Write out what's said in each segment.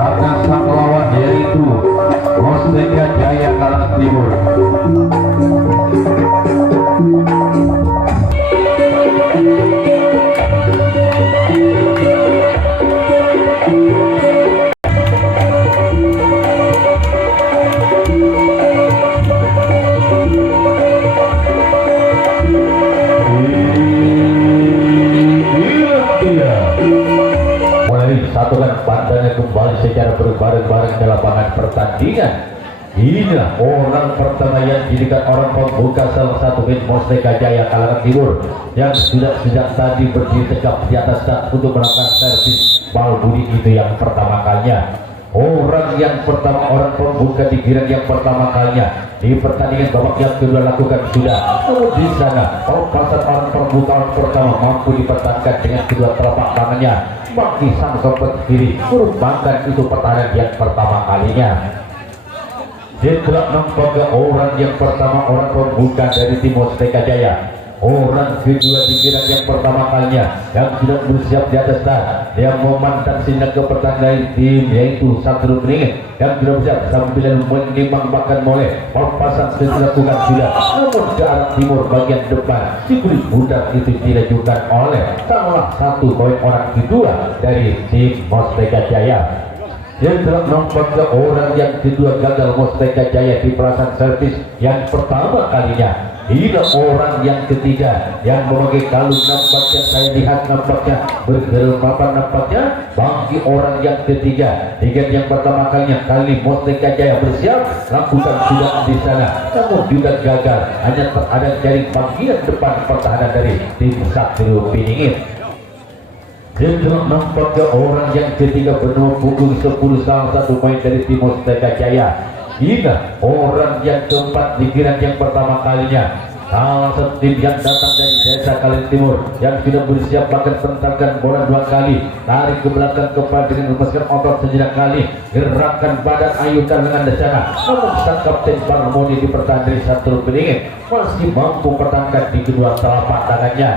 akan sang lawan yaitu Musteka Jaya Kalang Timur. Satukan pandangan kembali secara berbareng-bareng ke lapangan pertandingan. Inilah orang pertama yang dijadikan orang pembuka salah satu tim Musteka Jaya Kalangan Timur yang sudah sejak tadi berdiri tegap di atas tak untuk melakukan servis bal budi itu yang pertama kalinya. Orang yang pertama, orang pembuka di giran yang pertama kalinya di pertandingan babak yang kedua lakukan sudah. Di sana pasar orang pembuka orang pertama mampu dipertahankan dengan kedua telapak tangannya. Bagi sang sobat kiri merupakan itu pertahanan yang pertama kalinya. Setelah nampaknya orang yang pertama, orang pembuka dari tim Musteka Jaya. Orang kedua di giran yang pertama kalinya yang sudah bersiap di atas start. Dia memandang sinar ke pertandingan tim yaitu Satru Beringin yang sudah bersiap sambil menimbang bahkan mulai perpasan dilakukan sudah. Namun ke arah timur bagian depan si kulit budak itu dilajukan oleh salah satu poin orang kedua dari tim Musteka Jaya. Yang telah nampaknya orang yang kedua gagal Musteka Jaya di perasaan servis yang pertama kalinya. Inilah orang yang ketiga yang memakai kalung nampaknya saya lihat nampaknya bergelombang nampaknya bagi orang yang ketiga. Dengan yang pertama kalinya kali Musteka Jaya bersiap lakukan sudah di sana, namun juga gagal. Hanya ada dari bagian depan pertahanan dari tim Satru Beringin. Setelah nampaknya orang yang ketiga bernama punggung 10 salah satu poin dari tim Musteka Jaya. Inilah orang yang keempat di giran yang pertama kalinya. Salah satu tim yang datang dari desa Kalang Timur yang sudah bersiap bahkan pentarkan bola 2 kali, tarik ke belakang kepala dengan melepaskan otot sejenak kali, gerakan badan ayunkan dengan desana. Namun sang kapten Parmoni di pertahanan dari Satru Beringin masih mampu pertahankan di kedua telapak tangannya.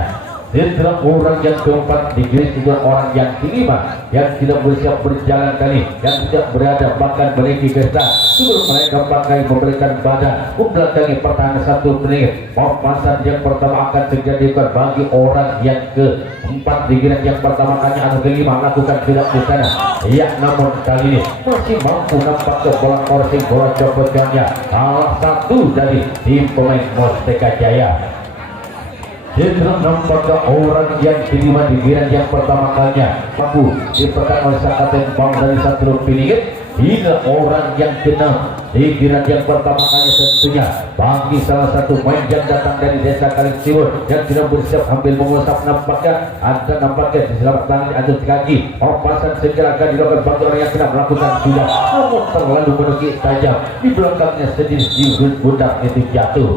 Setelah orang yang keempat digiris juga orang yang kelima yang tidak bersiap berjalan kali, yang tidak berada bahkan memiliki gesta sebelum mereka pakai memberikan badan membelakangi pertahanan Satru Beringin. Papasan yang pertama akan terjadi bagi orang yang keempat digiris yang pertama kali atau kelima lakukan tidak di sana. Ya, namun kali ini masih mampu nampak ke bola korsing bola copotannya salah satu dari tim pemain Musteka Jaya. Setelah nampaknya orang yang kelima di giran yang pertama kalinya mampu dipegang oleh sang kapten Bang dari Satru Beringin. Hingga orang yang keenam di giran yang pertama kali tentunya bagi salah satu main yang datang dari desa Kalang Timur yang tidak bersiap ambil mengusap nampaknya ada nampaknya di selamat tangan atas kaki. Opasan segera akan dilakukan bagi orang yang tidak melakukan sudah, namun terlalu menukik tajam di belakangnya sedikit di budak itu jatuh.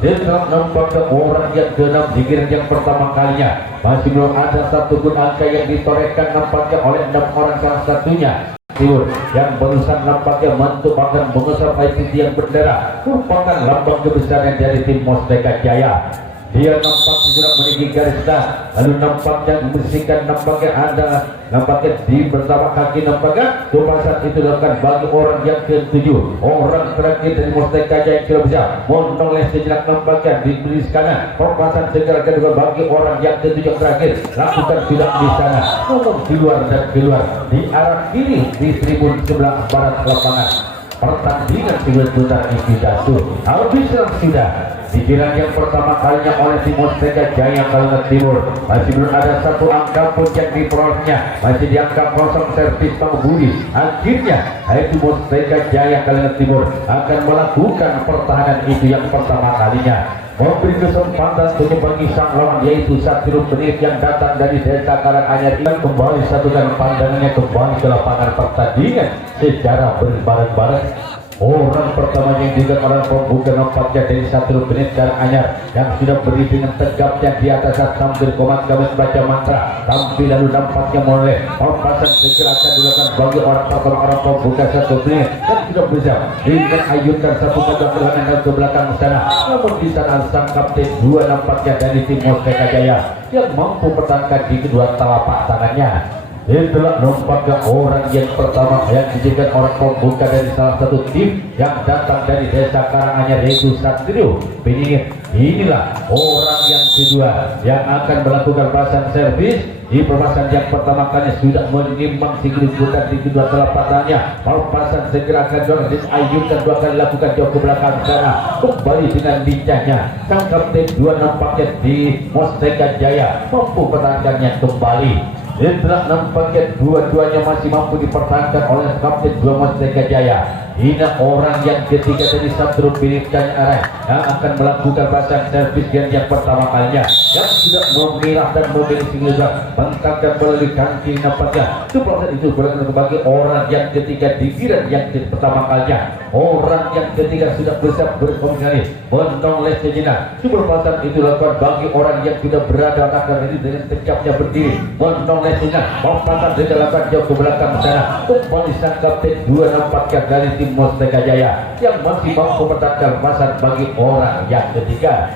Setelah nampaknya orang yang keenam di giran yang pertama kalinya masih belum ada satu pun angka yang ditorehkan nampaknya oleh 6 orang salah satunya Timur yang barusan nampaknya mantu bahkan mengusap IPT yang berdarah merupakan lambang kebesaran dari tim Musteka Jaya. Dia nampak sudah meninggi garis start, lalu nampaknya membersihkan nampaknya ada nampaknya di bersama kaki nampaknya kepasan itu dilakukan bagi orang yang ke-7 orang terakhir dari Musteka Jaya yang sudah bisa menoleh sejenak nampaknya di belis kanan. Kepasan segera kedua bagi orang yang ke-7 terakhir lakukan sudah di sana, namun keluar dan keluar di arah kiri di tribun sebelah barat lapangan. Pertandingan sebentar itu jatuh habis sudah di giran yang pertama kalinya oleh tim Musteka Jaya Kalangan Timur. Masih belum ada satu angka pun yang diperolehnya, masih di angka kosong servis pengemudi. Akhirnya yaitu Musteka Jaya Kalangan Timur akan melakukan pertahanan itu yang pertama kalinya, memberi kesempatan untuk bagi sang lawan yaitu Satru Beringin yang datang dari desa Karanganyar dan kembali satukan pandangannya kembali ke lapangan pertandingan secara berbareng-bareng. Orang pertama yang juga orang pembuka nampaknya dari Satru Beringin Karanganyar yang sudah berdiri dengan tegapnya di atas sambil komat kami baca mantra tampil lalu nampaknya mulai papasan segera akan dilakukan bagi orang pertama orang pembuka Satru Beringin dan sudah bisa dengan ayunkan satu kata perlahan ke belakang sana. Namun di sana sang kapten 2 nampaknya dari tim Musteka Jaya yang mampu pertahankan di kedua telapak tangannya. Itulah nampaknya orang yang pertama yang dijadikan orang pembuka dari salah satu tim yang datang dari desa Karanganyar, yaitu Satrio Piningit. Inilah orang yang kedua yang akan melakukan pasang servis. Di permasalahan yang pertama kali sudah menimbang Sigrid Bukan di kedua telapak tangannya. Mau pasang segera akan dorong diayunkan dua kali lakukan jauh ke belakang sana. Kembali dengan lincahnya sang kapten dua nampaknya di Mustaka Jaya mampu pertahankannya kembali. Itulah nampaknya dua-duanya masih mampu dipertahankan oleh kapten dua Mustaka Jaya. Ini orang yang ketiga dari Satrio Piningit Arah yang akan melakukan pasang servis yang pertama kalinya, yang sudah memilah dan memilih singgah bangkangkan melalui kaki nampaknya. Itu proses itu berlaku sebagai orang yang ketiga di giran yang pertama kalinya. Orang yang ketiga sudah bersiap berkomunikasi menoleh sejenak. Super pasang itu lakukan bagi orang yang sudah berada akan ini dengan tegapnya berdiri menoleh sejenak. Mau pasang dengan lakukan jauh ke belakang sana. Kembali sang kapten dua nampaknya dari tim Mustaka Jaya yang masih mampu mendapatkan pasang bagi orang yang ketiga.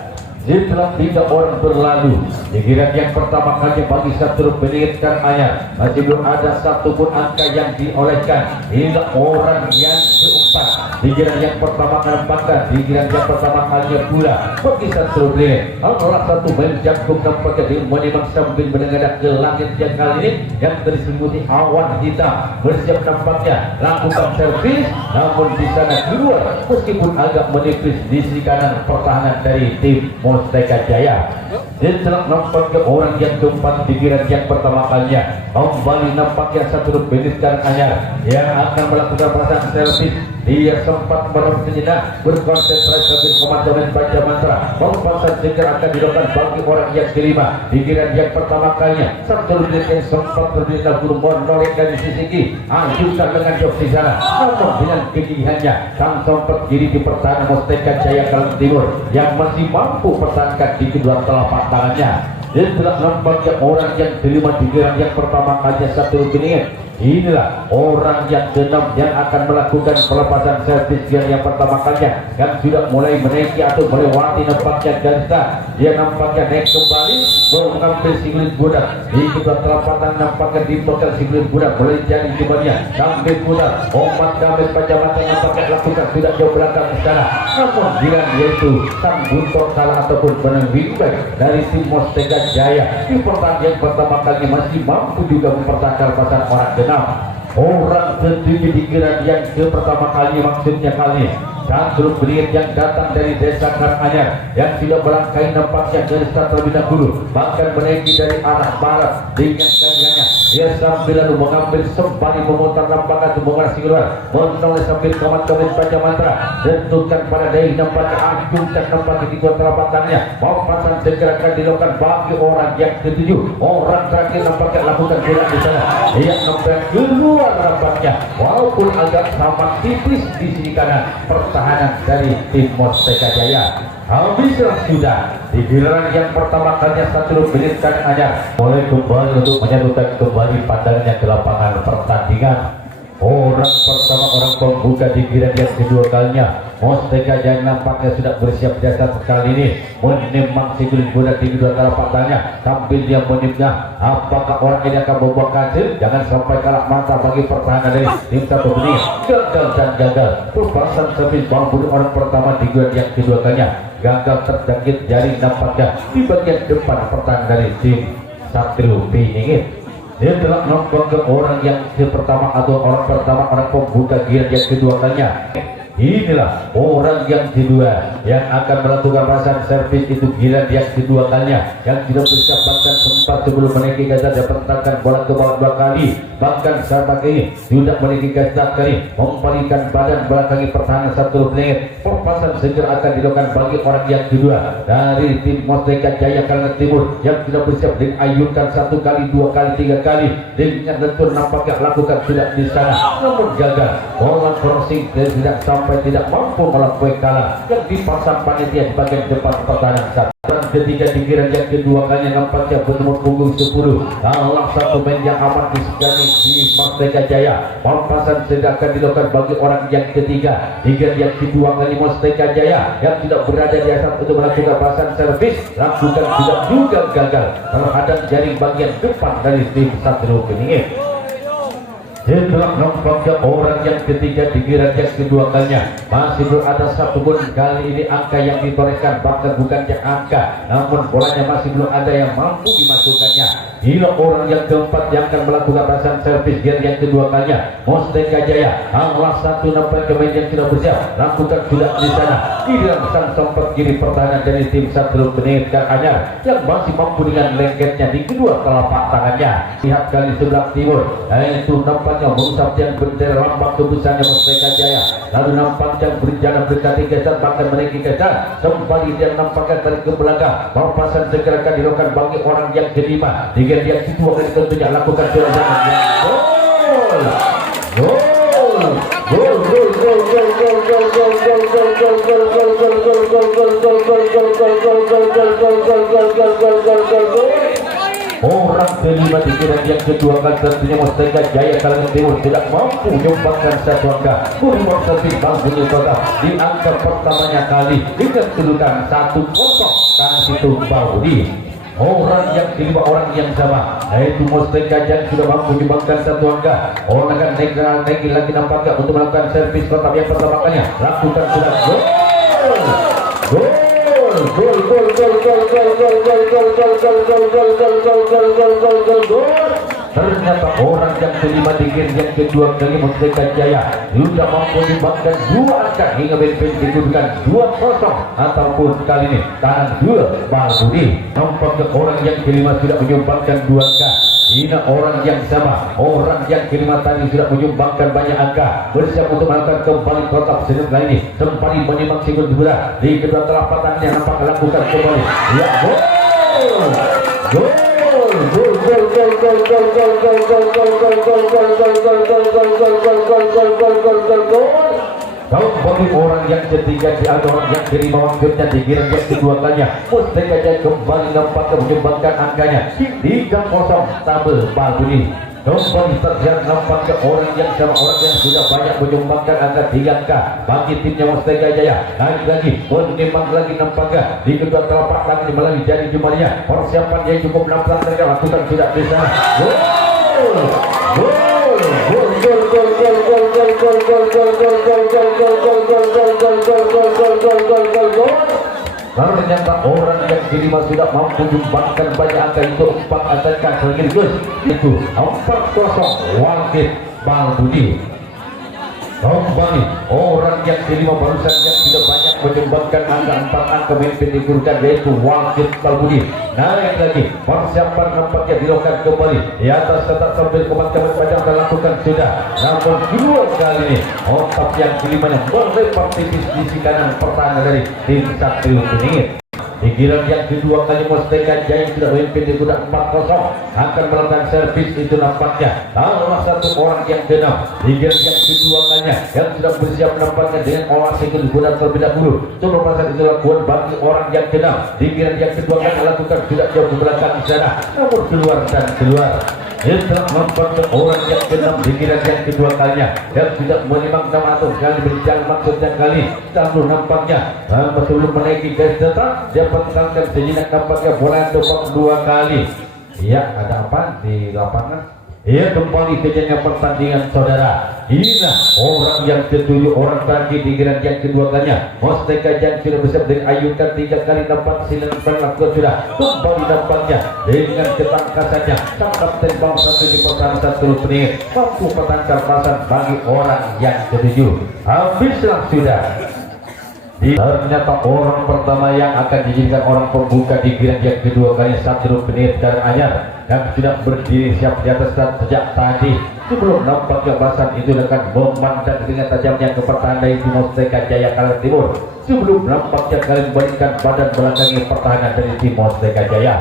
Setelah 3 orang berlalu, di yang pertama kali bagi Satrio Piningit Karanganyar masih belum ada satupun angka yang diolehkan. Hingga orang yang keempat, di yang pertama kali bahkan di yang pertama kalinya pula bagi Satrio Piningit. Salah satu main jangkung nampaknya di menimang sambil menengadah ke langit yang kali ini yang tersembunyi awan hitam bersiap nampaknya lakukan servis, namun di sana keluar meskipun agak menipis di sisi kanan pertahanan dari tim Mustaka Jaya. Setelah nampaknya orang yang keempat di yang pertama kalinya kembali nampaknya Satrio Piningit Karanganyar yang akan melakukan pasang servis. Dia sempat merem sejenak berkonsentrasi sambil komandan baca mantra. Pasang segera akan dilakukan bagi orang yang kelima di yang pertama kalinya. Satrio Piningit yang sempat terdiri guru menoleh dari sisi kiri anjurkan dengan jok di sana, namun dengan kegigihannya sang sempat kiri di pertahanan Mustaka Jaya Kalimantan Timur yang masih mampu pertahankan di kedua telapak tangannya. Itulah nampaknya orang yang kelima di yang pertama kalinya Satrio Piningit. Inilah orang yang keenam yang akan melakukan pelepasan servis yang pertama kalinya yang sudah mulai menaiki atau melewati nampaknya garis start. Dia nampaknya naik kembali mengambil Sigrid Budak di kedua telapak tangan, nampaknya dibekal Sigrid Budak mulai jadi jumlahnya sambil putar omat damai pajamata yang nampaknya lakukan tidak jauh belakang ke sana. Namun dia yaitu sang buntor salah ataupun penang wingback dari tim Mustaka Jaya di pertandingan pertama kali masih mampu juga mempertahankan pasang orang genap. Orang tertinggi di yang pertama kali maksudnya kali Satrio Piningit yang datang dari desa Karanganyar yang sudah melangkahi nampaknya dari start terlebih dahulu bahkan menaiki dari arah barat dengan kakinya. Dia sambil lalu mengambil sembari memutar nampaknya tumbungan singular menoleh sambil komat-komat baca mantra tentukan pada daya nampaknya acungkan nampaknya di dua telapak tangannya. Mau pasang segera akan dilakukan bagi orang yang ketujuh. Orang terakhir nampaknya lakukan gerak di sana. Dia nampaknya keluar nampaknya walaupun agak sama tipis di sisi kanan pertahanan dari tim Mustaka Jaya. Habislah sudah di giliran yang pertama kalinya Satrio Piningit Karanganyar mulai kembali untuk menyatukan kembali pandangannya ke lapangan pertandingan. Orang pertama orang pembuka di giliran yang kedua kalinya Mustaka Jaya nampaknya sudah bersiap jasa kali ini menembak Sigrid Budak di kedua telapak tangannya sambil dia menimba apakah orang ini akan membuat hasil. Jangan sampai kalah mata bagi pertahanan dari tim Satrio Piningit. Gagal dan gagal perpasan servis bangku orang pertama di giliran yang kedua kalinya gagal terjangkit jaring nampaknya di bagian depan pertahanan dari tim Satrio Piningit. Dia telah nombor ke orang yang pertama atau orang pertama orang pembuka gear yang kedua kalinya. Inilah orang yang kedua yang akan melakukan pasang servis itu giliran yang kedua kalinya yang tidak bersiap bahkan sempat sebelum menaiki gaza dapat letakkan bola ke bawah 2 kali bahkan saat ini sudah menaiki gaza kali mempalingkan badan belakangi pertahanan Satrio Piningit. Perpasan segera akan dilakukan bagi orang yang kedua dari tim Mustaka Jaya Kalimantan Timur yang tidak bersiap dengan ayunkan 1 kali 2 kali 3 kali dengan lentur nampaknya lakukan sudah di sana namun gagal. Bola crossing tidak sampai tidak mampu melampaui kalah yang dipasang panitia di bagian depan pertahanan saat ketiga di yang kedua kalinya nampaknya bertemu punggung 10 salah satu main yang amat disegani di Mustaka Jaya. Pampasan sedang akan dilakukan bagi orang yang ketiga di yang kedua kali Mustaka Jaya yang tidak berada di atas untuk melakukan pasang servis lakukan tidak juga gagal terhadap jaring bagian depan dari tim Satrio Piningit. Setelah nampaknya orang yang ketiga di giliran yang kedua kalinya masih belum ada satupun kali ini angka yang ditorehkan, bahkan bukan yang angka, namun bolanya masih belum ada yang mampu dimasukkannya. Hingga orang yang keempat yang akan melakukan pasang servis gear yang kedua kalinya, Mustaka Jaya. Salah satu nampak pemain yang sudah bersiap lakukan sudah di sana di dalam sang sempat kiri pertahanan dari tim Satrio Benirkan Anyar yang masih mampu dengan lengketnya di kedua telapak tangannya. Lihat kali sebelah timur, itu nampaknya mengucapkan bendera lambang kebesarannya Mustaka Jaya. Lalu nampaknya berjalan mendekati kesan, bahkan menaiki kesan kembali dia nampaknya dari ke belakang. Perpasan segera akan dilakukan bagi orang yang kelima. Tiga yang kedua kali tentunya lakukan serangan gol. Gol. Orang kelima di giliran yang kedua kali tentunya Mustaka Jaya kalangan timur tidak mampu menyumbangkan satu angka. Kurang setimbang bunyi kota di angka pertamanya kali dengan kedudukan 1-0 karena situ Budi. Orang yang kelima orang yang sama yaitu Mustaka Jaya sudah mampu menyumbangkan satu angka. Orang akan naik lagi nampaknya untuk melakukan servis kotak yang pertama kalinya lakukan sudah gol. Ternyata orang yang kelima di game yang kedua kali Mustaka Jaya sudah mampu menyumbangkan dua angka hingga benefit dikedudukan 2-0 ataupun kali ini tangan dua Budi. Nampaknya orang yang kelima sudah menyumbangkan dua angka. Ini orang yang sama, orang yang kelima tadi sudah menyumbangkan banyak angka, bersiap untuk melakukan kembali kotak senit kali ini kembali menyimak sikut bola di kedua telapak tangan yang nampak lakukan kembali. Ya gol. Bagi orang yang ketiga di orang yang kelima waktunya di giliran yang kedua kalinya Mustaka Jaya kembali nampaknya menyumbangkan angkanya 3-0 tabel Budi. Kembali terlihat nampaknya orang yang sama, orang yang sudah banyak menyumbangkan angka 3 angka bagi timnya Mustaka Jaya. Naik lagi, menimbang lagi nampaknya di kedua telapak tangan melalui jari jemarinya. Persiapan yang cukup nampaknya mereka lakukan sudah di sana. Lalu ternyata orang yang kelima sudah mampu menyumbangkan banyak angka itu 4 angka sekaligus itu 4-0 Wakil Budi. Kembali orang yang kelima barusan yang sudah banyak menyumbangkan angka 4 angka memimpin dikedudukan yaitu Wakil Budi. Naik lagi, persiapan nampaknya dilakukan kembali di atas tetap sambil kematian panjang dan lakukan sudah. Namun dua kali ini otak yang kelimanya melempar tipis di sisi kanan pertahanan dari tim Satrio Beningit. Di giliran yang kedua kali Mustaka Jaya sudah memimpin di kuda 4-0 akan melakukan servis itu nampaknya salah satu orang yang keenam. Di giliran yang kedua kalinya yang sudah bersiap nampaknya dengan olah sikut kuda terlebih dahulu. Coba pasang itu lakukan bagi orang yang keenam. Di giliran yang kedua kali lakukan sudah jauh ke belakang di sana, namun keluar dan keluar. Setelah nampaknya orang yang keenam di giliran yang kedua kalinya yang tidak menyimak nama atau kali berjalan maksudnya kali lalu nampaknya sebelum menaiki garis tetap dia pertahankan sejenak nampaknya bola tembak 2 kali. Iya, ada apa di lapangan? Ia kembali ke jenjang pertandingan saudara. Inilah orang yang ketujuh orang tadi di giliran yang kedua kalinya Mustaka Jaya sudah bersiap dengan ayunkan 3 kali nampak silang berlaku sudah kembali nampaknya dengan ketangkasannya sang kapten bangsa di pertahanan Satrio Beningit mampu pertahankan pasan bagi orang yang ketujuh. Habislah sudah. Ternyata orang pertama yang akan dijadikan orang pembuka di giliran yang kedua kali Satrio Beningit dan Anyar yang sudah berdiri siap di atas start sejak tadi sebelum nampaknya bahasan itu akan memandang dengan tajamnya ke pertahanan dari Mustaka Jaya kalangan timur sebelum nampaknya kalian membalikan badan belakangi pertahanan dari tim Mustaka Jaya.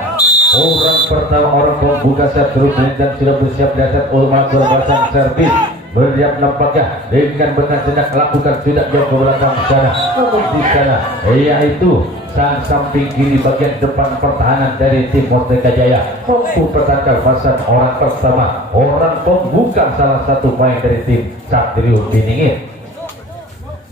Orang pertama orang pembuka Satrio Beningit dan sudah bersiap di atas untuk melakukan bahasan servis bersiap nampaknya dengan benar sedang lakukan sudah jauh ke belakang sana, namun di sana yaitu sang samping kiri bagian depan pertahanan dari tim Mustaka Jaya mampu pertahankan pasan orang pertama orang pembuka salah satu main dari tim Satrio Beningit.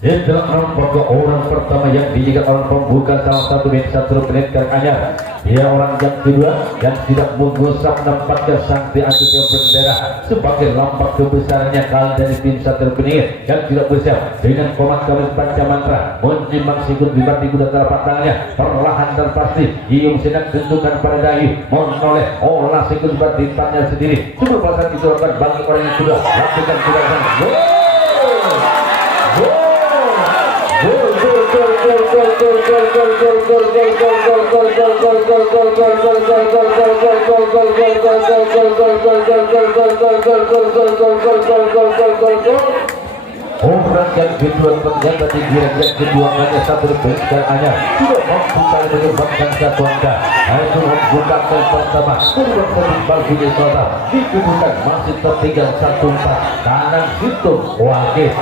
Itulah nampak orang pertama yang dijadikan orang pembuka salah satu satu menit Karanganyar. Dia orang yang kedua yang tidak mengusap nampaknya sang diangkat bendera sebagai lambang kebesarannya kali dari tim Satria Beringin yang tidak bersiap dengan komat panca mantra menyimak sikut bibat di kuda telapak tangannya perlahan dan pasti Iyung sedang tentukan pada dahi menoleh olah sikut bibat di tangannya sendiri. Cuma pasang itu akan bagi orang yang sudah lakukan gerakan gol. Orang yang kedua ternyata di giran yang kedua hanya satu Karanganyar tidak mampu kali menyebabkan satu angka. Itu membuka poin pertama kedua kembali di total dikedudukan masih tertinggal 1-4 kanan hitung wakil.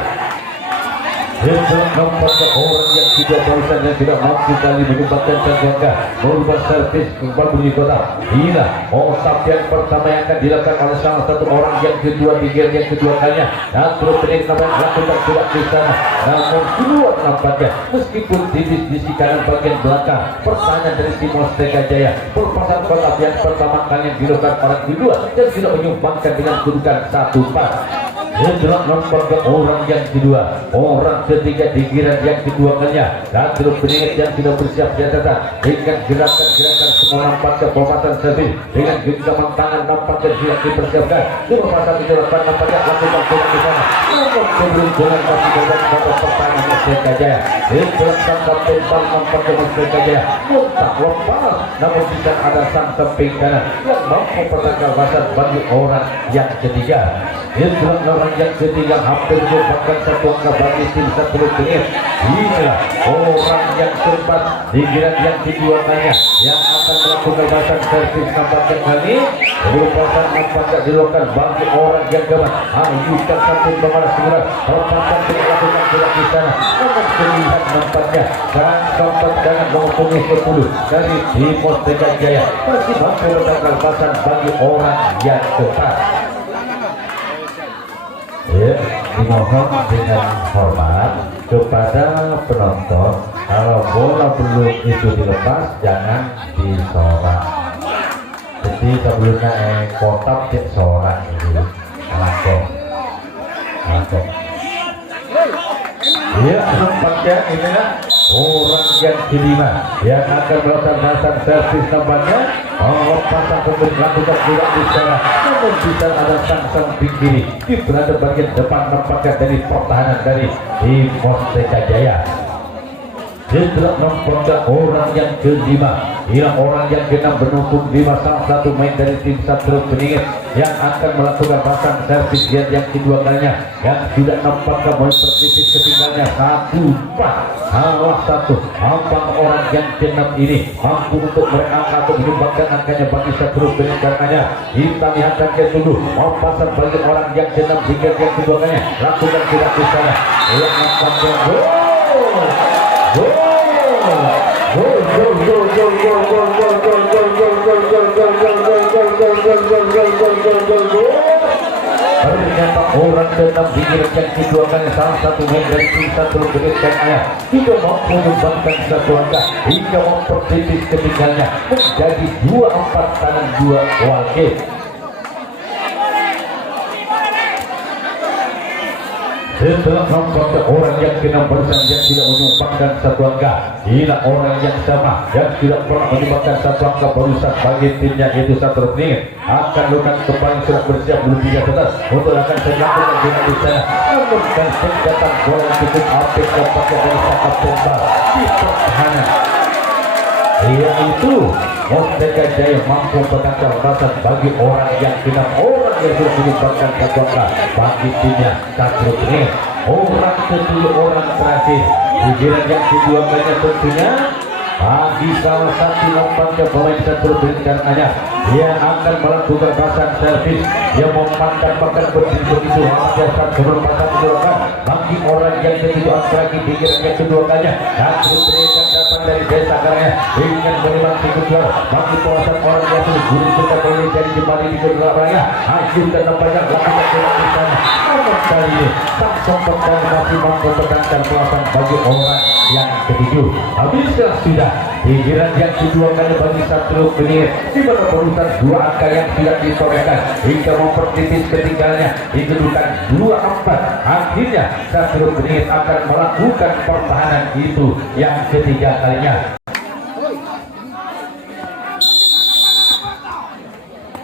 Itu nampaknya orang yang tidak barusan yang tidak mampu kali menyebabkan sangka merubah servis kembali bunyi kotak. Inilah otak yang pertama yang akan dilakukan oleh salah satu orang yang kedua di game yang kedua kalinya dan terus ini namanya lakukan tidak di sana. Namun keluar nampaknya meskipun tipis di sisi kanan bagian belakang. Pertanyaan dari tim Mustaka Jaya perpasangan kotak yang pertama kali yang dilakukan orang kedua dan tidak menyumbangkan dengan kedudukan 1-4. Itulah nampaknya orang yang kedua, orang ketiga di giran yang kedua kalinya dan terus Beringin yang tidak bersiap di atas dengan gerakan-gerakan semua nampaknya pembahasan servis dengan genggaman tangan nampaknya tidak dipersiapkan pembahasan dilakukan nampaknya lakukan bola di sana namun sebelum bola masih dalam babak pertahanan Mustaka Jaya. Itulah sang kapten nampaknya Mustaka Jaya muntah lepas namun tidak ada sang samping kanan yang mampu pertanggal basar bagi orang yang ketiga. Itulah orang yang ketiga hampir merupakan satu angka bagi tim Satria Beringin. Inilah orang yang keempat di giran yang kedua nanya yang akan melakukan bahasan servis nampaknya kali merupakan nampaknya dilakukan bagi orang yang keempat. Ayukan satu kemana segera lepasan tidak lakukan tidak di sana namun terlihat nampaknya dan keempat dengan menghubungi 10 dari tim Mustaka Jaya masih mampu melakukan bahasan bagi orang yang keempat. Ya, dimohon dengan hormat kepada penonton kalau bola belum itu dilepas jangan disorak. Jadi sebelumnya kotak cek sorak ini langsung. Ya, nampaknya inilah orang yang kelima yang akan melakukan bahasan servis nampaknya pasang pemberi lakukan tidak bicara namun bisa ada sang kiri di berada bagian depan nampaknya dari pertahanan dari tim Mustaka Jaya. Itulah nampaknya orang yang kelima. Ia orang yang kena menumpuk 5 salah satu main dari tim Satria Beringin yang akan melakukan pasang servis yang kedua kalinya yang sudah nampaknya mempertipis ketinggalannya 1-4 salah satu abang orang yang genap ini mampu untuk mereka atau menyumbangkan angkanya bagi Satria Beringin karenanya kita lihatkan ke dulu pasang bagi orang yang genap di game yang kedua kalinya lakukan tidak di sana yang nampaknya ternyata orang tetap dikirakan kedua kali salah satu main dari tim Satria Beringin karenanya tidak mampu menyumbangkan satu angka hingga mempertipis ketinggalannya menjadi 2-4 kanan 2 wakil. Setelah nampaknya orang yang kena bersama yang tidak menyumbangkan satu angka inilah orang yang sama yang tidak pernah menyumbangkan satu angka barusan bagi timnya yaitu Satria Beringin akan lakukan kembali sudah bersiap belum bisa tetap untuk akan dilakukan dengan di sana namun dan senjata bola cukup apik nampaknya dari sakap tembak di pertahanan yaitu Mustaka Jaya mampu menangkap batas bagi orang yang kena orang yang sudah menyumbangkan satu angka bagi timnya Satria Beringin. Orang kedua orang terakhir di giran yang kedua banyak tentunya bagi salah satu nampaknya pemain Satria Beringin karenanya dia akan melakukan pasang servis dia memandang makan begitu jasa sebelum pasang dilakukan bagi orang yang kedua lagi di giran yang kedua kalinya Satria Beringin datang dari desa karena dengan menerima kejuaraan bagi kawasan orang yang sudah guru kita boleh jadi kembali di kedua raya hasilkan nampaknya lakukan di sana namun kali ini sang sempurna masih mampu menangkan pelasan bagi orang yang ketujuh. Habislah sudah giliran yang kedua kali bagi Satrio Peningit, di mana berurusan dua angka yang tidak ditorehkan hingga mempertipis ketinggalannya di kedudukan 24. Akhirnya Satrio Peningit akan melakukan pertahanan itu yang ketiga kalinya.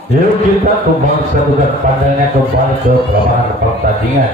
Yuk kita kembali satukan pandangnya kembali ke lapangan pertandingan.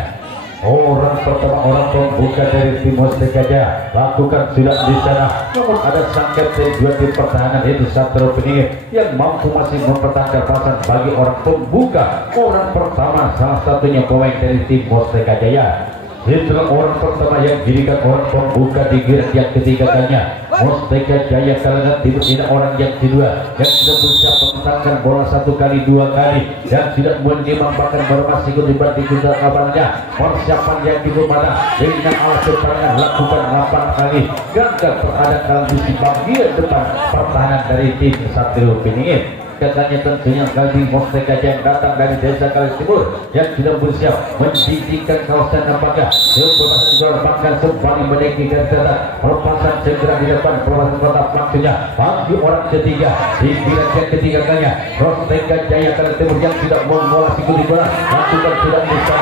Orang pertama, orang pembuka dari tim Mustika Jaya lakukan sudah di sana. Namun ada sang kapten juga di pertahanan yaitu Satrio Peningit yang mampu masih mempertahankan pasan bagi orang pembuka. Orang pertama salah satunya pemain dari tim Mustika Jaya. Itulah orang pertama yang dijadikan orang pembuka di giran yang ketiga kalinya. Mustika Jaya kalangan timur ini orang yang kedua yang sudah berusaha membentangkan bola satu kali dua kali dan tidak menyeimbangkan bermasih dibanding kedua kabarnya. Persiapan yang cukup mana dengan alat serangan lakukan 8 kali gagal terhadap dalam sisi bagian depan pertahanan dari tim Satrio Peningit. Katanya tentunya kali Mustika Jaya datang dari desa Kali Timur yang sudah bersiap mendidikkan kawasan apakah yang berpasan bahkan kembali menaiki garis atas perpasan segera di depan perpasan kota maksudnya bagi orang ketiga di bilan yang ketiga kalinya Mustika Jaya Kali Timur yang tidak mengolah sikuli bola lakukan sudah bisa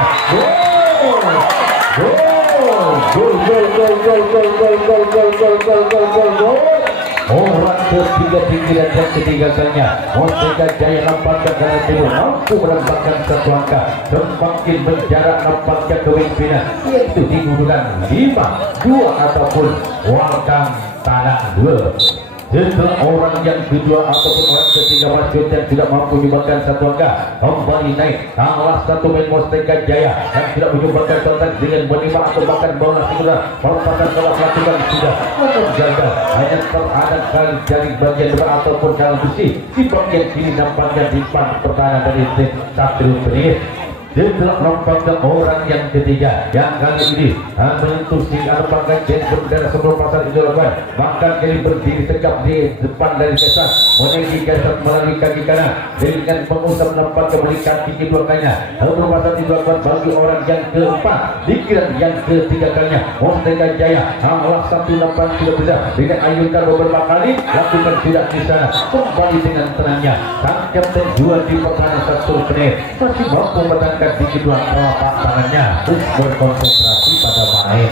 orang ketiga tinggiran yang ketiga kalinya Mustika Jaya nampaknya Kali Timur mampu menambahkan satu angka semakin menjarak nampaknya kepemimpinan yaitu di kedudukan 5-2 ataupun Wakang Tanah 2. Setelah orang yang kedua ataupun orang ketiga masuk yang tidak mampu menyumbangkan satu angka kembali naik kalah satu main Mustika Jaya yang tidak menyumbangkan kontak dengan menimba atau bahkan bola segera perempatan telah melakukan sudah namun gagal hanya terhadap kali jari bagian depan ataupun dalam besi di bagian kiri nampaknya di depan pertahanan dari tim Satrio Peningit. Setelah nampaknya orang yang ketiga yang kali ini menyentuh si nampaknya jadi berdara sebelum pasar itu lakukan bahkan kali berdiri tegap di depan dari desa menaiki garis melalui kaki kanan dengan mengusap nampak kembali kaki kedua kalinya sebelum pasar itu lakukan bagi orang yang keempat dikiran yang ketiga kalinya Mustika Jaya Allah satu nampak tidak bisa dengan ayunkan beberapa kali lakukan tidak di sana kembali dengan tenangnya sang kapten dua di pertahanan Satrio Peningit masih mampu menangkan di kedua telapak tangannya terus berkonsentrasi pada main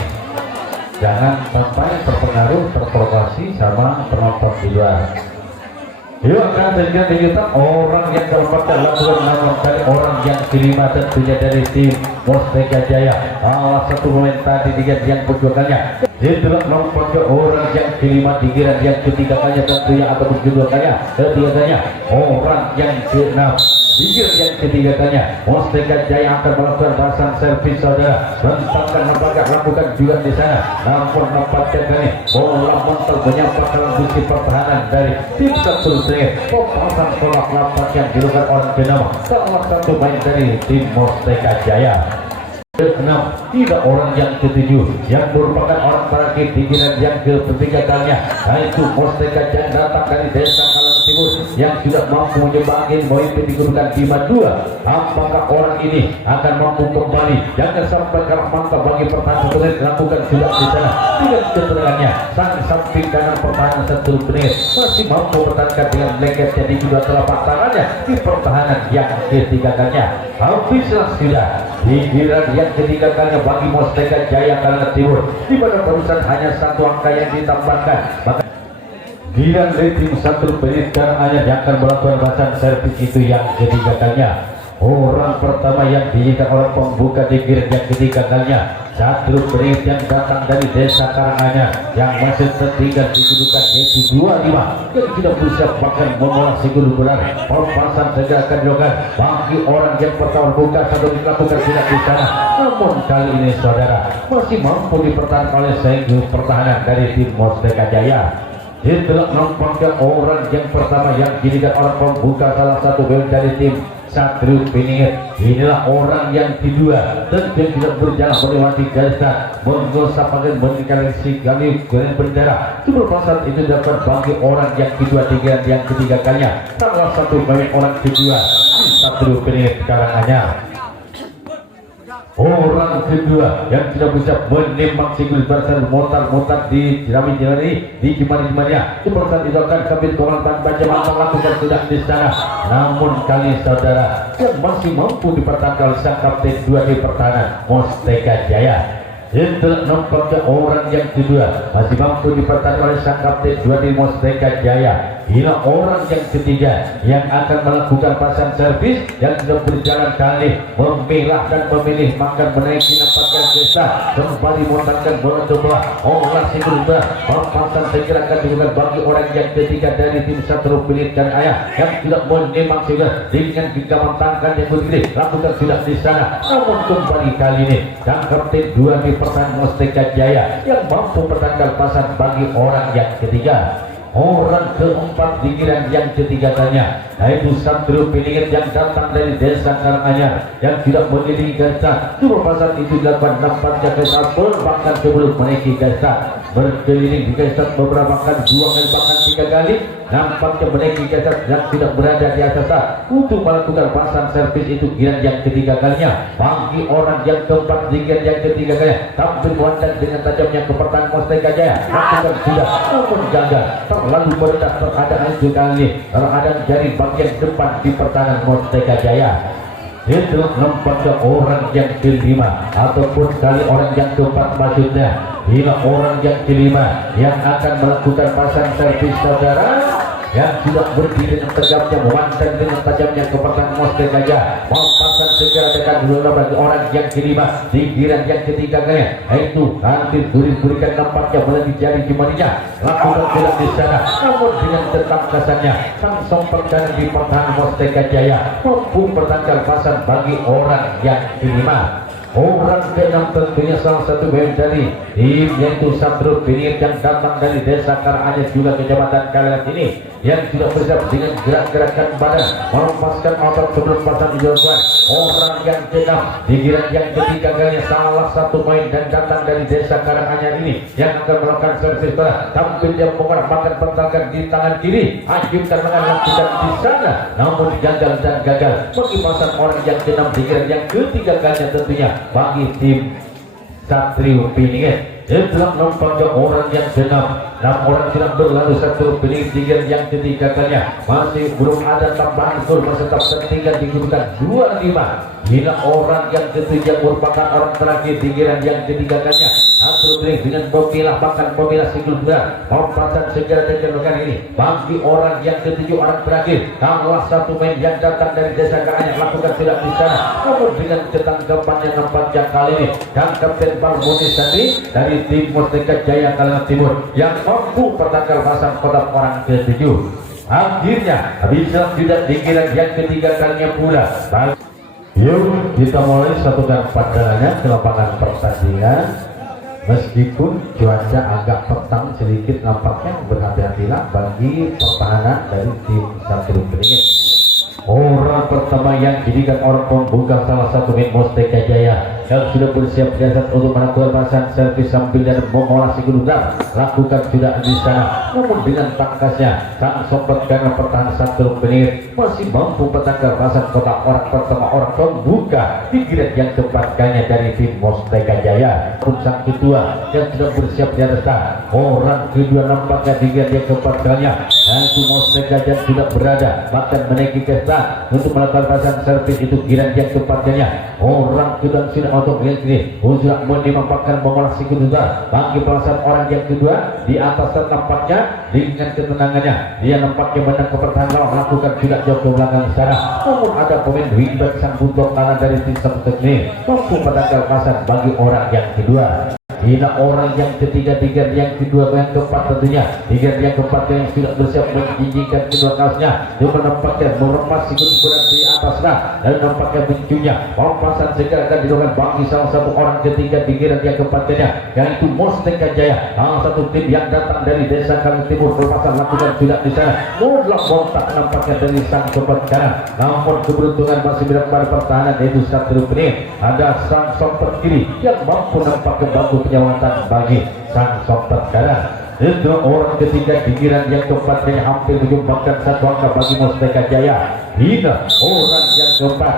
jangan sampai terpengaruh terprovokasi sama penonton di luar. Yuk akan terjadi kita orang yang keempat lakukan namun kali orang yang kelima tentunya dari tim Mustika Jaya salah satu pemain tadi yang berjualannya itulah nampaknya orang yang kelima di giran yang ketiga kalinya tentunya atau kedua kalinya ketiganya orang yang keenam di giran yang ketiga kalinya Mustika Jaya akan melakukan pasang servis saudara bentangkan nampaknya lakukan juga di sana namun nampaknya kali bola mental menyampak dalam sisi pertahanan dari tim Satrio Peningit pemasan tolak lapak yang dilakukan orang bernama salah satu main dari tim Mustika Jaya. Keenam, tidak orang yang ketujuh yang merupakan orang terakhir di giran yang ketiga kalinya yaitu Mustika Jaya datang dari desa Kalang Timur yang sudah mampu menyebabkan memimpin di kedudukan 5-2. Apakah orang ini akan mampu kembali jangan sampai kalah mantap bagi pertahanan Satrio lakukan sudah di sana dengan keterangannya sang samping kanan pertahanan Satrio Peningit masih mampu bertahan dengan lengket jadi kedua telapak tangannya di pertahanan yang ketiga kalinya. Habislah sudah di giran yang ketiga kalinya bagi Mustika Jaya Kalangan Timur di mana barusan hanya satu angka yang ditambahkan maka giran dari tim Satrio Peningit sekarang hanya akan melakukan pasang servis itu yang ketiga kalinya. Orang pertama yang dijadikan orang pembuka di giran yang ketiga kalinya Satrio Peningit yang datang dari desa Karanganyar yang masih tertinggal di kedudukan yaitu 25 yang tidak bisa bahkan mengolah sigul bulan perpasan segera akan dilakukan bagi orang yang pertama buka satu dilakukan tidak di sana namun kali ini saudara masih mampu dipertahankan oleh sehingga pertahanan dari tim Mustika Jaya. Itulah nampaknya orang yang pertama yang dijadikan orang pembuka salah satu gol dari tim Satrio Peningit. Inilah orang yang kedua tentu tidak berjalan melewati garis mengusapkan meninggalkan si kali dengan bendera sebelum pasal itu dapat bagi orang yang kedua yang ketiga kalinya salah satu pemain orang kedua Satrio Peningit Karanganyar. orang kedua yang tidak bisa menembak singgul berasal motar-motar di jerami-jerami di jemari-jemarinya. Seperti itu akan sambil komandan baca melakukan sudah di sana. Namun kali saudara yang masih mampu dipertahankan sang kapten 2 di pertahanan Mustaka Jaya. Itu nampaknya orang yang kedua masih mampu dipertahankan oleh sang kapten 2 di Mustaka Jaya. Inilah orang yang ketiga yang akan melakukan pasang servis yang sudah berjalan kali memilah dan memilih makan menaiki nampakkan desa kembali memenangkan bola sebelah olah singgul pasang segera akan digunakan bagi orang yang ketiga dari tim Satrio Pinik dan Ayah yang tidak menembak singgul dengan genggaman tangan yang berdiri lakukan sudah di sana. Namun kembali kali ini sang kapten 2 di pertahanan Mustaka Jaya yang mampu menangkal pasang bagi orang yang ketiga. Orang keempat di giliran yang ketiga tanya yaitu Satrio Pinik yang datang dari desa Karanganyar yang tidak memiliki gasa. Cuma pasal itu dilakukan nampaknya gasa bahkan sebelum menaiki gasa berkeliling di gasa beberapa kali 2 kali bahkan 3 kali nampaknya menaiki gasa yang tidak berada di atas untuk melakukan pasang servis itu giliran yang ketiga kalinya bagi orang yang keempat di giliran yang ketiga kalinya tampil memandang dengan tajamnya ke pertahanan Mustaka Jaya lakukan sudah namun gagal lalu meredah terhadap itu kali terhadap jari bagian depan di pertahanan Mustaka Jaya. Itu nampaknya orang yang kelima ataupun kali orang yang keempat maksudnya ini orang yang kelima yang akan melakukan pasang servis saudara yang sudah berdiri dengan tegapnya memandang dengan tajamnya ke pertahanan Mustaka Jaya mau pasang segera dekat dulu bagi orang yang kelima di giliran yang ketiga kalinya yaitu hampir berikan nampaknya melalui jari jemarinya lakukan tidak di sana namun dengan ketangkasannya langsung perjalanan di pertahanan Mustaka Jaya mampu pertanggal pasang bagi orang yang kelima. Orang keenam tentunya salah satu dari tim yaitu Satrio Pinik yang datang dari desa Karanganyar juga kecamatan Kalilat ini yang sudah bersiap dengan gerak-gerakan badan melepaskan otot sebelum pasang di jalan. Orang yang keenam di giliran yang ketiga kalinya salah satu main dan datang dari desa Karanganyar ini yang akan melakukan servis bola tampil dia mengarahkan pertahanan di tangan kiri ajukan mengarahkan di sana namun gagal dan gagal bagi pasang orang yang keenam di giliran yang ketiga kalinya tentunya bagi tim Satrio Pinik. Itulah nampaknya orang yang keenam 6 orang sedang berlalu Satrio Pinik yang ketiga kalinya masih belum ada tambahan gol masih tetap tertinggal digunakan 2-5. Bila orang yang ketiga merupakan orang terakhir di giliran yang ketiga kalinya Satrio Pinik dengan memilah bahkan memilah singgul berat mempasan segera dilakukan ini bagi orang yang ketujuh orang terakhir kalah satu main yang datang dari desa Karanganyar lakukan tidak di sana namun dengan ketangkapannya nampaknya kali ini dan Kapten Balmoni tadi dari tim Mustaka Jaya Kalimantan Timur yang mampu pertanggal pasang kotak orang ke-7 akhirnya bisa tidak dikira yang ketiga kalinya pula. Yuk kita mulai satukan pandangannya ke lapangan pertandingan. Meskipun cuaca agak petang sedikit nampaknya berhati-hatilah bagi pertahanan dari tim Satrio Pinik. Orang pertama yang jadikan orang pembuka salah satu tim Mustaka Jaya yang sudah bersiap jasad untuk melakukan pasang servis sambil dan mengolah singgul lakukan sudah di sana namun dengan tangkasnya sang sobat karena pertahanan Satrio Pinik masih mampu petanggal pasang kotak orang pertama orang pembuka di giliran yang keempatnya dari tim Mustaka Jaya pun sang kedua yang sudah bersiap di atas orang kedua nampaknya di giliran yang keempatnya yaitu Mustaka Jaya sudah berada bahkan menaiki kesta untuk melakukan pasang servis itu giliran yang keempatnya orang kedua sudah untuk ini sudah menimpakan mengolah singgul bagi perasaan orang yang kedua di atas nampaknya dengan ketenangannya dia nampaknya menang ke pertahanan melakukan sudah jauh ke belakang sana namun ada pemain wingback sang buntut kanan dari tim Satrio ini mampu menangkal pasang bagi orang yang kedua. Hina orang yang ketiga yang kedua yang keempat tentunya yang keempat yang sudah bersiap menjinjingkan kedua kaosnya dia menampakkan meremas singgul berat di atasnya dan nampaknya bencunya pampasan segera akan dilakukan bagi salah satu orang ketiga yang keempatnya yaitu Mustaka Jaya salah satu tim yang datang dari desa Kalimantan Timur berpasan lakukan sudah di sana mutlak kontak nampaknya dari sang sobat kanan namun keberuntungan masih berada pada pertahanan yaitu Satrio Pinik ada sang sobat kiri yang mampu nampaknya baku penyewatan bagi sang sobat kanan. Itu orang ketiga giliran yang keempat yang hampir menyumbangkan satu angka bagi Mustaka Jaya. Hingga orang yang keempat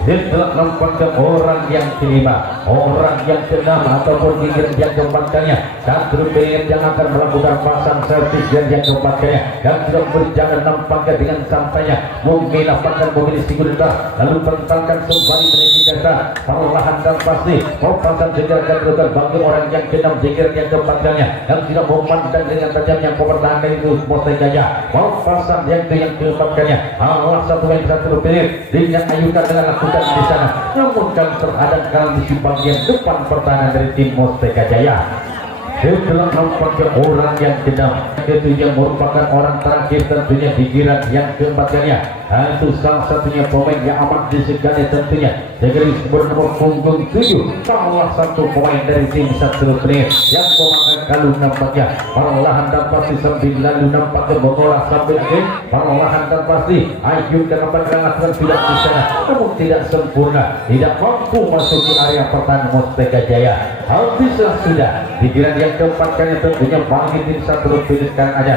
Setelah nampaknya orang yang kelima, orang yang keenam ataupun yang keempatnya, satu pengen yang akan melakukan pasang servis yang keempatnya, dan sudah berjalan nampaknya dengan santainya mengelapkan mobil Sigurda, lalu bentangkan kembali menaiki data perlahan dan pasti mau pasang segera dan bagi orang yang keenam yang keempatnya, yang tidak memandang dengan tajamnya pembertahan itu Mostek Gajah, mau pasang yang keempatnya, Allah satu yang satu pilih dengan ayukan dengan lakukan di sana, namun kan terhadap kali di bagian depan pertahanan dari tim Mustaka Jaya. Setelah nampaknya orang yang keenam, itu yang merupakan orang terakhir tentunya di giran yang keempatnya, itu salah satunya pemain yang amat disegani tentunya, dari bernomor punggung 7, salah satu pemain dari tim Satrio Player yang memakai kalung nampaknya perlahan dan pasti sambil lalu nampaknya mengolah sambil angin perlahan dan pasti Ayub dan nampaknya lakukan tidak di sana, namun tidak sempurna, tidak mampu masuk di area pertahanan Mustaka Jaya. Habislah sudah di giran yang keempat kali tentunya bagi tim Satrio Player aja.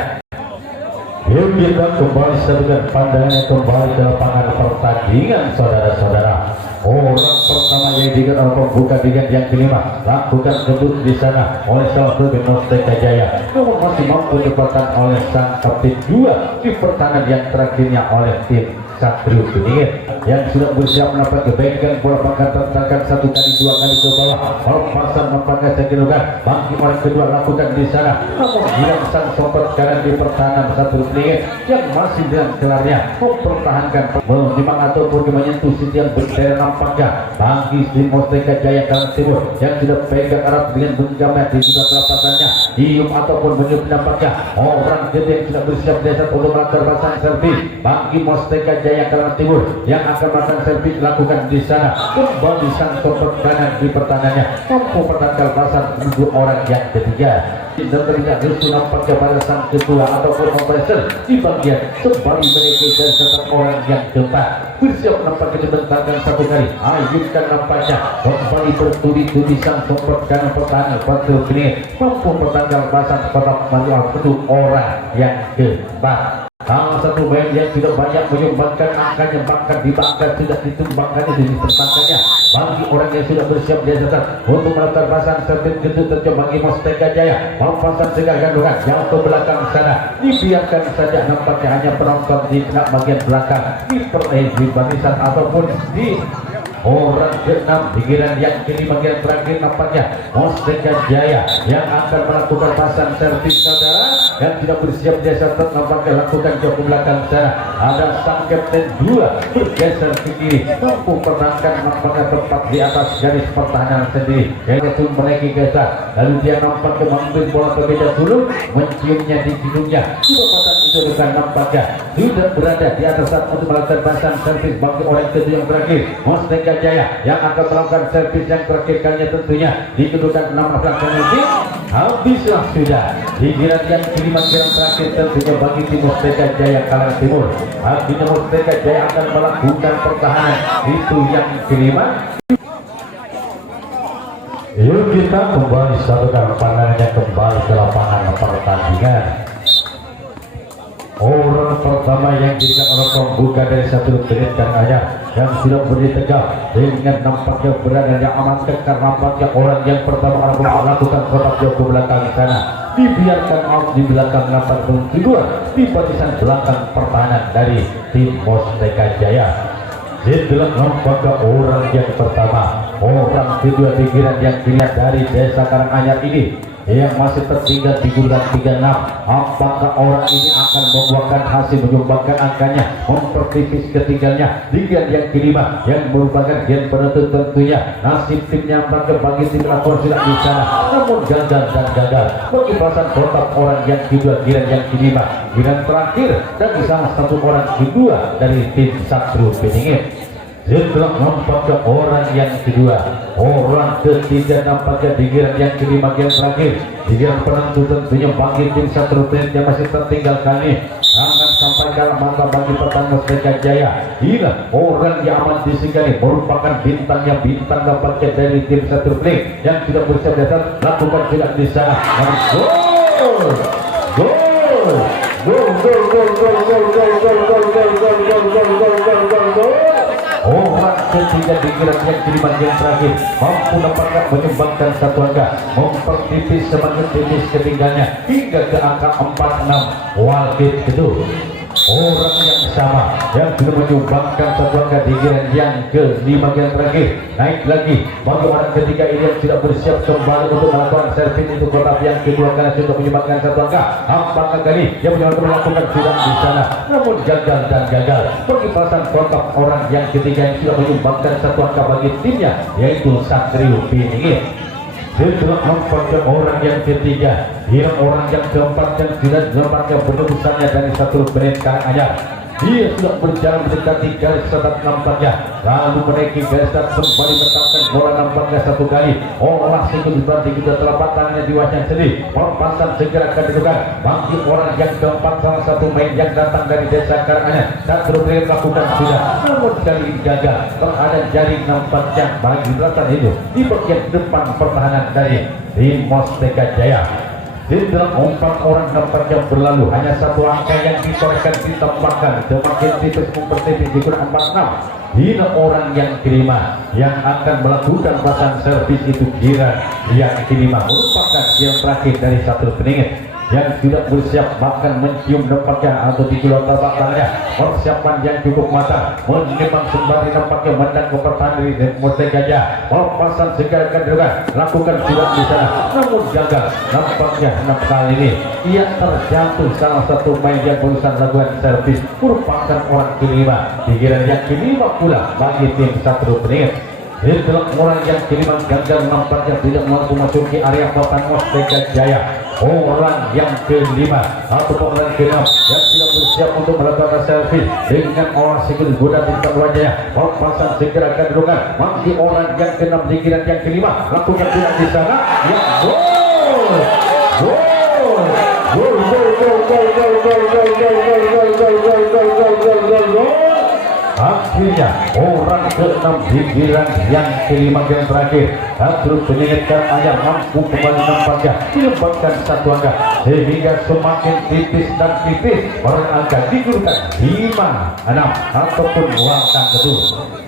Yuk kita kembali satukan pandangannya kembali ke lapangan pertandingan saudara-saudara. Orang pertama yang digelar pembuka dengan yang kelima lakukan debut di sana oleh salah satu Mustaka Jaya, namun masih mampu dipatahkan oleh sang kapten 2 di pertahanan yang terakhirnya oleh tim Satrio Beringin yang sudah bersiap mendapat kebaikan bola pangkat tentangkan 1 kali 2 kali ke bawah lepasan nampaknya sekilokan bangkit orang kedua lakukan di sana, namun hilang sang sopet kanan di pertahanan Satrio Beringin yang masih dengan kelarnya mempertahankan memang ataupun menyentuh sitian bendera nampaknya bagi tim Mustaka Jaya Kalang Timur yang sudah pegang arah dengan menjamak di sebelah telapatannya hium ataupun meniup nampaknya orang kedua yang sudah bersiap desa untuk melakukan pasang servis bagi Mustaka Jaya Kalang Timur yang akan melakukan servis lakukan di sana kembali sang sopet kanan di pertahanannya mampu pertahankan pasang menuju orang yang ketiga dan terlihat justru nampaknya pada sang kedua ataupun kompresor di bagian kembali menaiki dari setiap orang yang keempat bersiap nampaknya dibentangkan 1 kali Ayub dan nampaknya kembali bertubi-tubi sang sopet kanan pertahanan Satrio Beringin mampu pertahankan pasang pada menuju orang yang keempat. Salah satu main yang sudah banyak menyumbangkan angkanya bahkan dibangkan sudah ditumbangkannya di pertandingannya bagi orang yang sudah bersiap di atas untuk melakukan pasang servis gendut tercoba bagi Mustaka Jaya pasang segala gandungan yang ke belakang sana dibiarkan saja nampaknya hanya penonton di bagian belakang di barisan ataupun di orang ke-6 di giran yang kini bagian terakhir nampaknya Mustaka Jaya yang akan melakukan pasang servis saudara yang tidak bersiap di atas nampaknya lakukan ke belakang sana ada sang kapten 2 bergeser ke kiri mampu pertahankan nampaknya tepat di atas garis pertahanan sendiri yang itu menaiki geser lalu dia nampaknya mengambil bola berbeda dulu menciumnya di hidungnya di bawah itu bukan nampaknya sudah berada di atas saat untuk melakukan pasang servis bagi orang kedua yang terakhir Mustaka Jaya yang akan melakukan servis yang terakhir kalinya tentunya di kedudukan 6 belakang ini habislah sudah di giran yang kelima giran terakhir tentunya bagi tim Mustaka Jaya Kalang Timur. Akhirnya Mustaka Jaya akan melakukan pertahanan itu yang kelima. Yuk kita kembali satukan pandangannya kembali ke lapangan pertandingan. Orang pertama yang dijadikan orang pembuka dari Satrio Beringin dan Ayah yang sudah berdiri tegak dengan nampaknya berada yang amat kekar nampaknya orang yang pertama akan melakukan kotak jauh ke belakang sana dibiarkan out di belakang nampak kedua di barisan belakang pertahanan dari tim Mustaka Jaya. Setelah nampaknya orang yang pertama orang kedua di giran yang dilihat dari desa Karanganyar ini yang masih tertinggal di bulan 36 apakah orang ini akan membuahkan hasil menyumbangkan angkanya mempertipis ketiganya di giran yang kelima yang merupakan giran penentu tentunya nasib timnya bagi tim lapor tidak di sana namun gagal dan gagal bagi pasang kotak orang yang kedua giran yang kelima giran terakhir dan di salah satu orang kedua dari tim Satrio Beringin. Setelah nampaknya orang yang kedua orang ketiga nampaknya di giran yang kelima giran terakhir di giran penentu tentunya bagi tim Satrio Beringin yang masih tertinggal kali akan sampai kalah mata bagi pertahanan Mustaka Jaya. Gila orang yang amat disegani merupakan bintangnya bintang nampaknya dari tim Satrio Beringin yang sudah bersiap datang lakukan tidak di sana gol orang ketiga di giliran yang kelima yang terakhir mampu dapatkan menyumbangkan satu angka, mempertipis semakin tipis ketinggalannya hingga ke angka 46. Walid kedua orang yang sama yang sudah menyumbangkan satu angka di giliran yang kelima yang terakhir. Naik lagi bagi orang ketiga ini yang tidak bersiap kembali untuk melakukan servis itu kotak yang kedua kali sudah menyumbangkan satu angka. Apakah kali yang melakukan sudah di sana namun gagal dan gagal. Perkipasan kotak orang yang ketiga yang sudah menyumbangkan satu angka bagi timnya yaitu Satrio Piningit. Setelah memperoleh orang yang ketiga, yang orang yang keempat yang sudah dapatkan penebusannya dari satu menit Karanganyar. Dia sudah berjalan mendekati garis start nampaknya, lalu menaiki garis start kembali menetapkan bola nampaknya satu kali. Olah sekali berarti kita telapak tangannya di wajah sendiri. Perpasan segera akan dilakukan bagi orang yang keempat, salah satu main yang datang dari desa Karanganyar. Tak terus melakukan sudah, namun kali ini gagal. Terada jaring nampaknya bagi belakang itu di bagian depan pertahanan dari tim Mustaka Jaya. Di dalam 4 orang nampak yang berlalu hanya satu angka yang ditorehkan ditambahkan semakin tipis mempertipis di kurang 46. Hina orang yang kelima yang akan melakukan pasang servis itu kira yang kelima merupakan yang terakhir dari satu peningit yang tidak bersiap bahkan mencium nampaknya atau di kilau tapak tangannya. Persiapan yang cukup matang menimbang sembari nampaknya menang ke pertahanan dari Mustaka Jaya. Perpasan segera akan dilakukan lakukan sudah di sana namun gagal. Nampaknya 6 kali ini ia terjatuh salah satu main yang berusaha lakukan servis merupakan orang kelima di giliran yang kelima pula bagi tim Satrio Piningit. Di dalam orang yang kelima gagal nampaknya tidak mampu masuk ke area papan Mustaka Jaya. Orang yang kelima atau orang keenam yang tidak bersiap untuk melakukan servis dengan orang sekali goda di depan wajahnya. Perpasan segera akan dilakukan bagi orang yang keenam di giliran yang kelima lakukan tidak di sana yang gol akhirnya orang ke-6 di giliran yang kelima yang terakhir terus mengingatkan ayam mampu kembali nampaknya menyumbangkan satu angka sehingga semakin tipis dan tipis orang angka digunakan 5-6 ataupun angka kedua.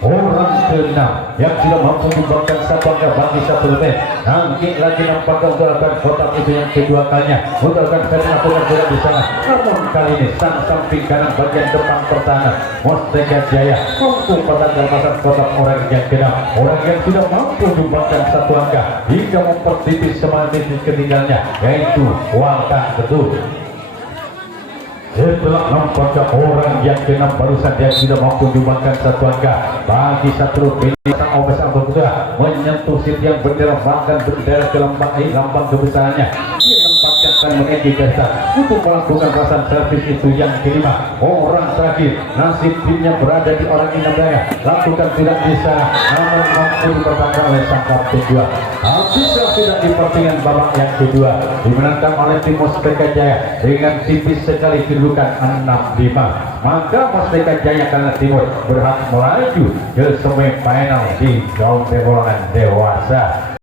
Orang ke-6 yang tidak mampu menyumbangkan satu angka bagi satu menit nanti lagi nampaknya untuk lakukan kotak itu yang kedua kalinya untuk lakukan lakukan bola di sana namun kali ini sang samping kanan bagian depan pertahanan Mustaka Jaya mampu pada dalam kotak orang yang ke-6 orang yang tidak mampu menyumbangkan satu angka hingga mempertipis semakin ketinggalannya yaitu angka kedua. Setelah nampaknya orang yang ke-6 barusan dia tidak mampu menyumbangkan satu angka bagi Satrio Piningit. Sang obes Abdullah menyentuh yang bendera bahkan bendera ke lambang kebesarannya. Dia nampaknya akan menaiki garis untuk melakukan pasang servis itu yang kelima. Orang terakhir nasib timnya berada di orang Indonesia lakukan tidak bisa namun mampu dipertahankan oleh sang kapten kedua. Habislah tidak di pertandingan babak yang kedua dimenangkan oleh tim Mustaka Jaya dengan tipis sekali kedudukan 6-5. Maka Mustaka Jaya karena Timur berhak melaju ke semifinal di round perorangan dewasa.